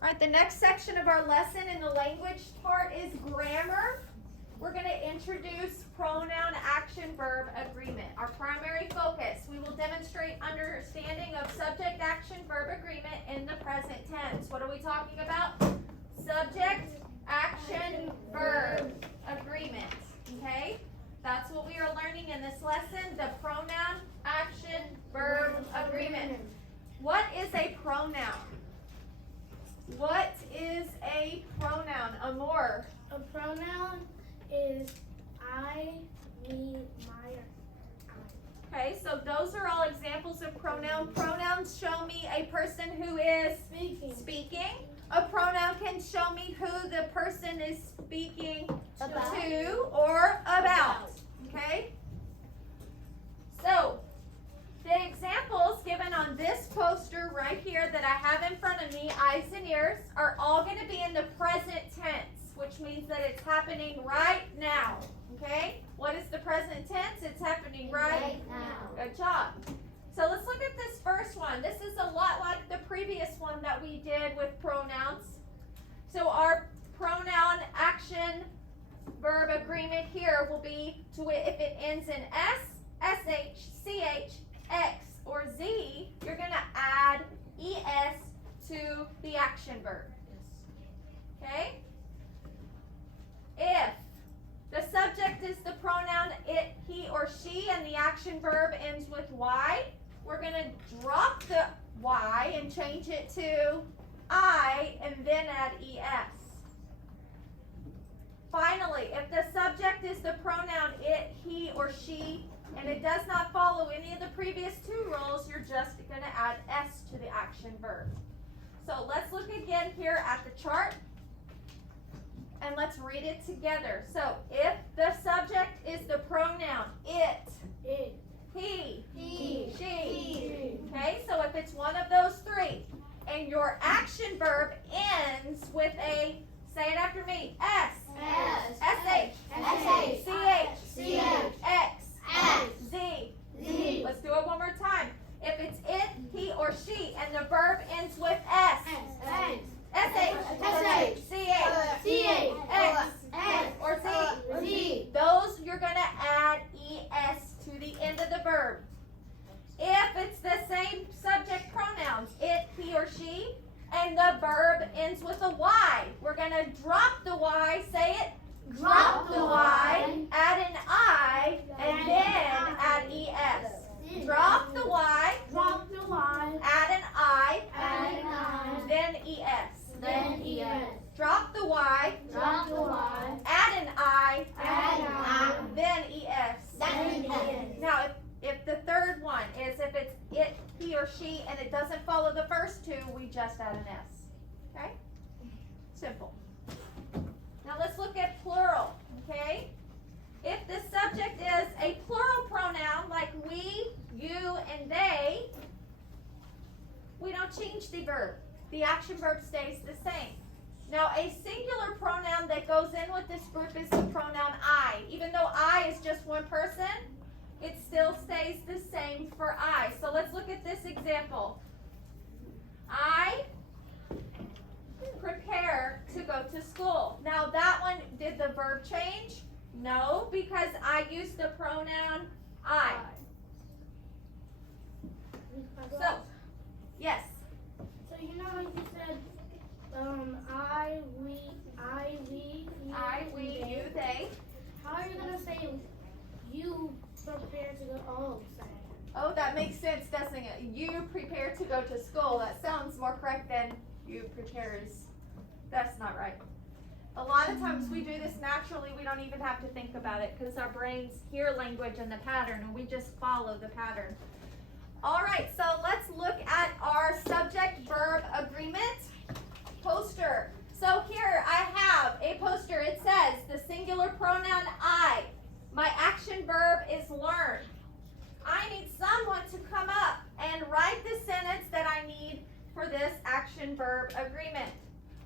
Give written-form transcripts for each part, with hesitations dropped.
All right, the next section of our lesson in the language part is grammar. We're going to introduce pronoun, action, verb, agreement. Our primary focus, we will demonstrate understanding of subject, action, verb, agreement in the present tense. What are we talking about? Subject, action, verb, agreement. Okay? That's what we are learning in this lesson, the pronoun, action, verb, agreement. What is a pronoun? What is a pronoun? Amor. A pronoun is I, me, my, or I. Okay, so those are all examples of pronoun. Pronouns show me a person who is speaking. A pronoun can show me who the person is speaking to or about. Okay? So, the examples given on this poster right here that I have in front of me, eyes and ears, are all going to be in the present tense, which means that it's happening right now. Okay? What is the present tense? It's happening right now. Good job. So let's look at this first one. This is a lot like the previous one that we did with pronouns. So our pronoun, action, verb, agreement here will be to if it ends in S, SH, CH, X, or Z, you're going to add ES to the action verb. Okay? If the subject is the pronoun it, he, or she, and the action verb ends with Y, we're going to drop the Y and change it to I and then add ES. Finally, if the subject is the pronoun it, he, or she, and it does not follow any of the previous two rules, you're just going to add S to the action verb. So let's look again here at the chart. And let's read it together. So, if the subject is the pronoun it, he, she. Okay, so if it's one of those three, and your action verb ends with a, say it after me, S, SH, CH, X, Z. Let's do it one more time. If it's it, he, or she, and the verb ends with S, SH, CH, X, or Z. Those you're going to add ES to the end of the verb. If it's the same subject pronouns, it, he, or she, and the verb ends with a Y, we're going to drop the Y, say it, drop the Y, add an I, and then add ES. Drop the Y, add an I, then ES. Drop the Y, add an I, then ES. Now, if the third one is if it's it, he, or she, and it doesn't follow the first two, we just add an S. Okay? Simple. Now let's look at plural. Okay? If the subject is a plural pronoun like we, you, and they, we don't change the verb. The action verb stays the same. Now, a singular pronoun that goes in with this group is the pronoun I. Even though I is just one person, it still stays the same for I. So let's look at this example. I prepare to go to school. Now, that one, did the verb change? No, because I used the pronoun I. So, yes. So you know how you said I, we, you, they. How are you gonna say you prepare to go? Oh, sorry. Oh, that makes sense, doesn't it? You prepare to go to school. That sounds more correct than you prepare is. That's not right. A lot of times we do this naturally. We don't even have to think about it because our brains hear language and the pattern, and we just follow the pattern. All right, so let's look at our subject-verb agreement poster. So here I have a poster. It says the singular pronoun I. My action verb is learn. I need someone to come up and write the sentence that I need for this action verb agreement.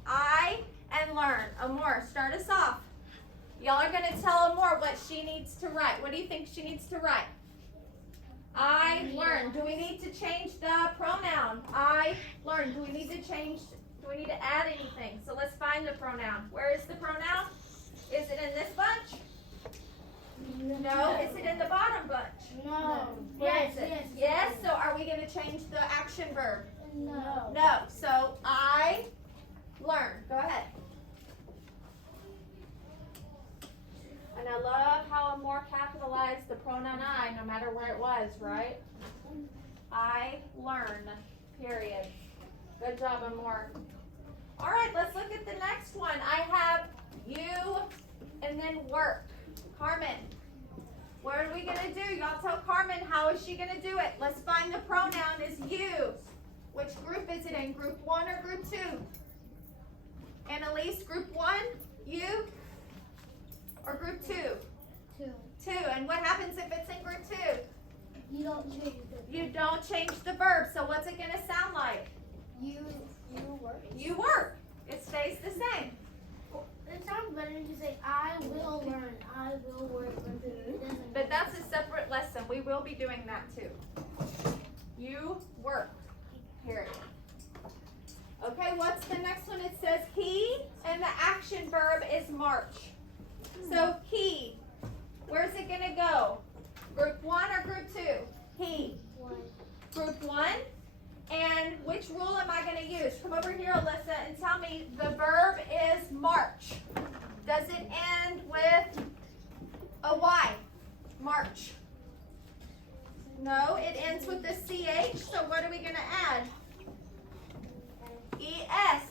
I and learn. Amor, start us off. Y'all are going to tell Amor what she needs to write. What do you think she needs to write? I learn. Do we need to change the pronoun? I learn. Do we need to change Do we need to add anything? So let's find the pronoun. Where is the pronoun? Is it in this bunch? No. Is it in the bottom bunch? No. Where is it? Yes. So are we going to change the action verb? No. No. So I learn. Go ahead. And I love how Amor capitalized the pronoun I, no matter where it was, right? I learn, period. Good job, Amor. All right, let's look at the next one. I have you and then work. Carmen, what are we going to do? Y'all tell Carmen, how is she going to do it? Let's find the pronoun is you. Which group is it in? Group 1 or group 2? Annalise, group 1, you? Or group 2? 2. And what happens if it's in group 2? You don't change the You don't change the verb. So what's it going to sound like? You work. You work. It stays the same. It sounds better if you say I will learn. I will work. But that's a separate lesson. We will be doing that too. You work. Period. Okay, what's the next one? It says he, and the action verb is march. So he, where's it going to go? Group 1 or group 2? He. Group 1. And which rule am I going to use? Come over here, Alyssa, and tell me the verb is march. Does it end with a Y? March. No, it ends with the CH, so what are we going to add? ES.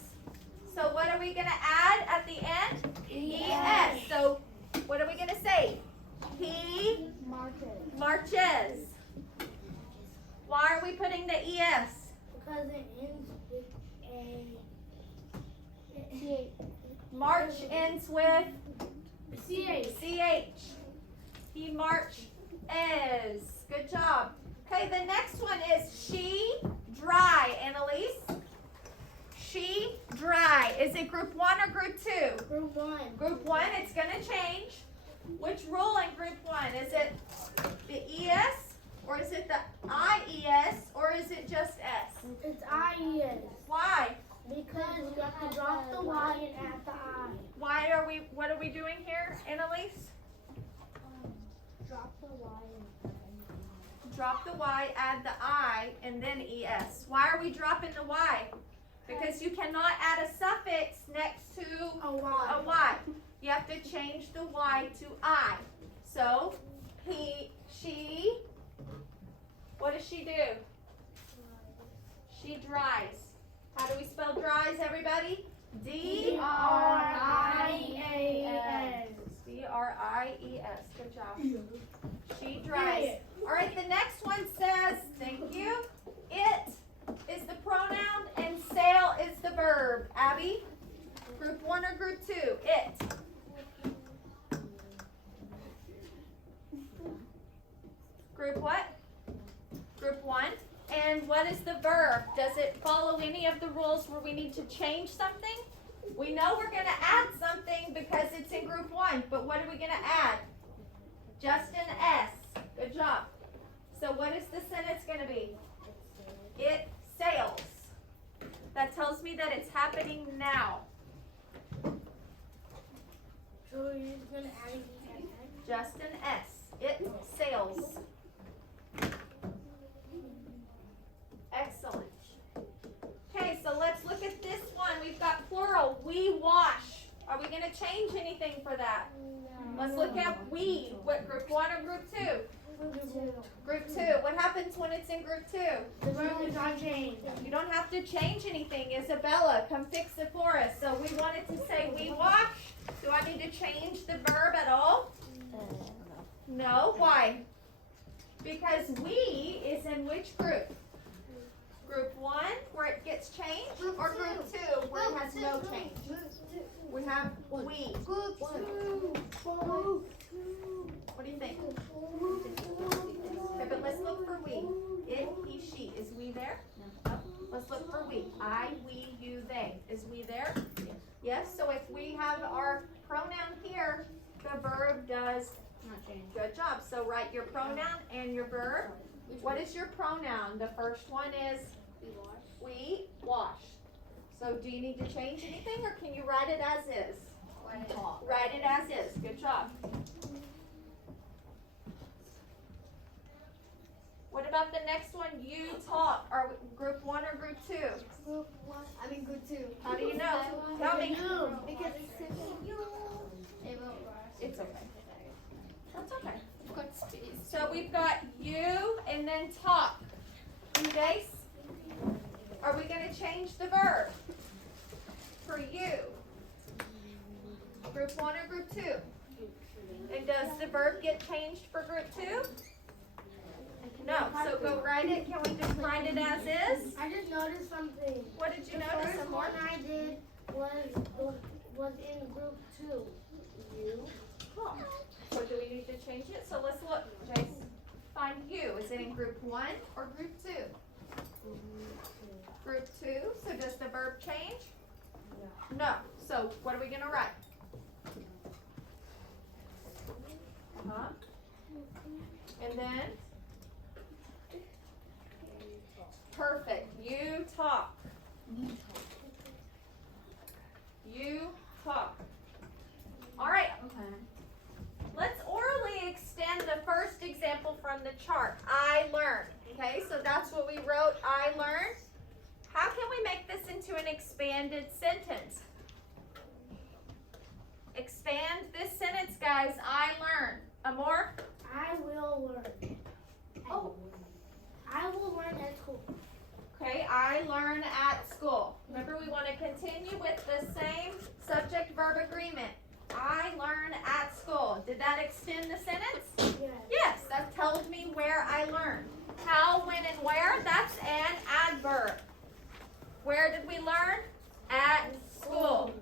So what are we going to add at the end? ES. So what are we going to say? He marches. Why are we putting the ES? Because it ends with a March ends with CH. CH. He marches. Good job. Okay, the next one is she dry. Annalise? She dry. Is it group 1 or group 2? Group 1. Group 1, it's going to change. Which rule in group 1? Is it the ES? Or is it the IES? Or is it just S? It's IES. Why? Because you have to drop the Y and add the I. What are we doing here, Annalise? Drop the Y and Drop the Y, add the I, and then ES. Why are we dropping the Y? Because you cannot add a suffix next to a Y. a Y. You have to change the Y to I. So, she, what does she do? She dries. How do we spell dries, everybody? D-R-I-A-S. D-R-I-E-S. Good job. She dries. All right, the next one says, thank you, it is the pronoun and sail is the verb. Abby, group 1 or group 2? It. Group what? Group 1. And what is the verb? Does it follow any of the rules where we need to change something? We know we're going to add something because it's in group 1, but what are we going to add? Just an S. Good job. So what is the sentence going to be? It sails. That tells me that it's happening now. So you're just going to add an E. Just an S. It sails. Excellent. Okay, so let's look at this one. We've got plural. We wash. Are we going to change anything for that? No. Let's look at we. What, group 1 or group 2? Group 2. What happens when it's in group 2? The verb is not changed. You don't have to change anything. Isabella, come fix it for us. So we wanted to say we wash. Do I need to change the verb at all? No. Why? Because we is in which group? Group 1, where it gets changed, or group 2, where it has no change? We have we. Group 2. What do you think? Okay, but let's look for we. It, he, she. Is we there? No. Let's look for we. I, we, you, they. Is we there? Yes. So if we have our pronoun here, the verb does Not change. good job. So write your pronoun and your verb. What is your pronoun? The first one is We wash. we wash. So do you need to change anything or can you write it as is? Write it as is. Good job. What about the next one? You talk. Are we group 1 or group 2? Group 1. I mean group 2. How do you know? Tell me. Because it's simple. It's okay. That's okay. So we've got you and then talk. Jace, are we going to change the verb for you? Group 1 or group 2? And does the verb get changed for group 2? No. So go write it. Can we just write it as is? I just noticed something. What did you notice? The first one I did was in group 2. You. Cool. So do we need to change it? So let's look. Jace, find you. Is it in group 1 or group 2? Group 2. So does the verb change? No. So what are we going to write? And then? Perfect. You talk. You talk. All right. Let's orally extend the first example from the chart. I learned. Okay, so that's what we wrote. I learned. How can we make this into an expanded sentence? Expand this sentence, guys. I learned. Amor? I will learn. Oh. I will learn at school. Okay, I learn at school. Remember, we want to continue with the same subject-verb agreement. I learn at school. Did that extend the sentence? Yes. Yes, that tells me where I learned. How, when, and where, that's an adverb. Where did we learn? At school.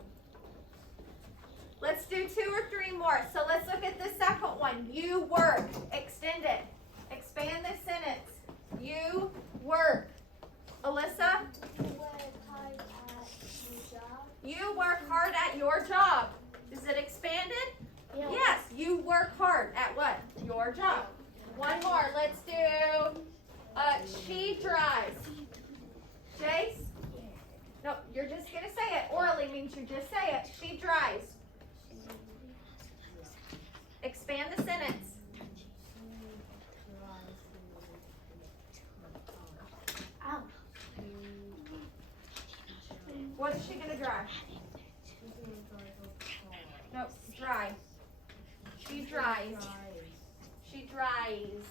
Let's do 2 or 3 more. So let's look at the second one. You work. Extend it. Expand this sentence. You work. Alyssa? You work hard at your job. Is it expanded? Yeah. Yes, you work hard at what? Your job. One more. Let's do she drives. Jace? No, you're just going to say it. Orally means you just say it. She drives. Expand the sentence. Ow. What is she going to drive? No, drive. She drives. She drives.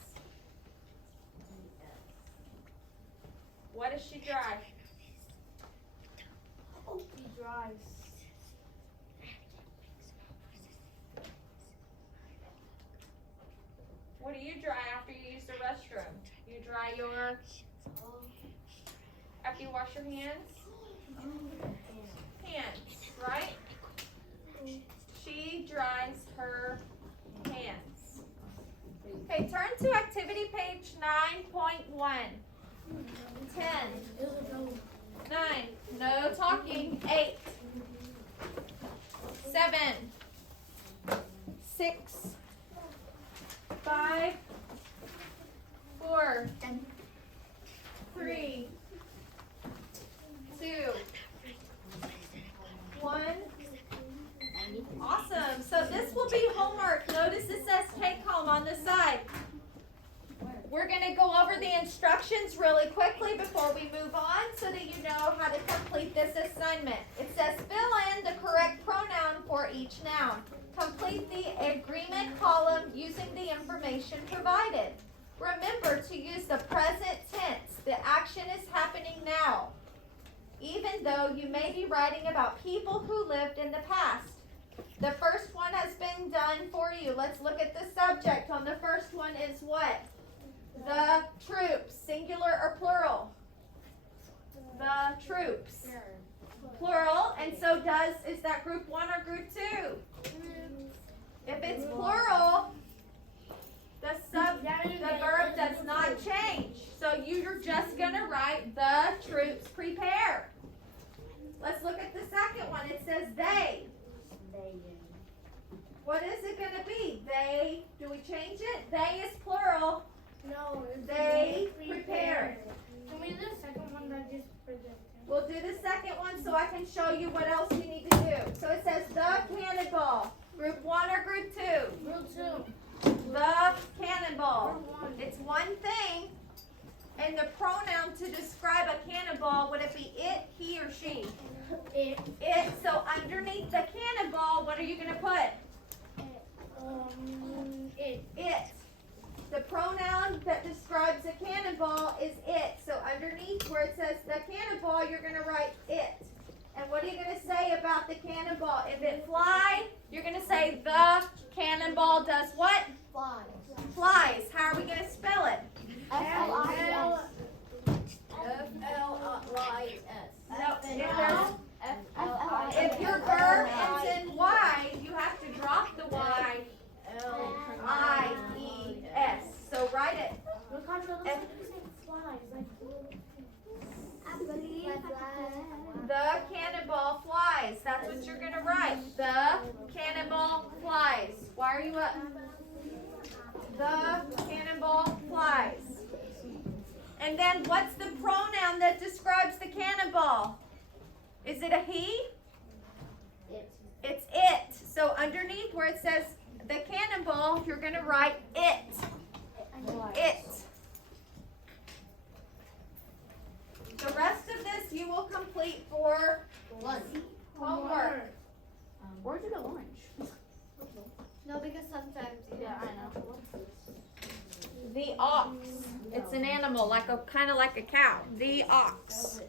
What does she drive? Oh, he drives. What do you dry after you use the restroom? You dry your, after you wash your hands? Hands, right? She dries her hands. Okay, turn to activity page 9.1. 10. 9. No talking. 8. 7. 6. 5. 4. 3. 2. 1. Awesome. So this will be homework. Notice it says take home on the side. We're going to go over the instructions really quickly before we move on so that you know how to complete this assignment. It says fill in the correct pronoun for each noun. Complete the agreement column using the information provided. Remember to use the present tense. The action is happening now, even though you may be writing about people who lived in the past. The first one has been done for you. Let's look at the subject. On the first one is what? The troops. Singular or plural? The troops. Plural. And so is that group 1 or group 2? If it's plural, the verb does not change. So you're just going to write the troops prepare. Let's look at the second one. It says they. What is it going to be? They. Do we change it? They is plural. No. They prepared. Can we do the second one that just presented? We'll do the second one so I can show you what else you need to do. So it says the cannonball. Group 1 or group 2? Group 2. The cannonball. It's one thing. And the pronoun to describe a cannonball, would it be it, he, or she? It. It. So underneath the cannonball, what are you going to put? It. It. The pronoun that describes a cannonball is it. So underneath where it says the cannonball, you're going to write it. And what are you going to say about the cannonball? If it fly, you're going to say the cannonball does what? Flies. Flies. How are we going to spell it? F-L-I-S. No, if your verb ends in Y, you have to drop the Y. I-E-S. So write it. Look, Cottrell, listen, you say flies. The cannonball flies. That's what you're going to write. The cannonball flies. Why are you up? The cannonball flies. And then what's the pronoun that describes the cannonball? Is it a he? It's it. So underneath where it says the cannonball, you're going to write it. It. The rest of this you will complete for homework. Where'd you go lunch? No, because sometimes. Yeah, I know. The ox. It's an animal, kind of like a cow. The ox.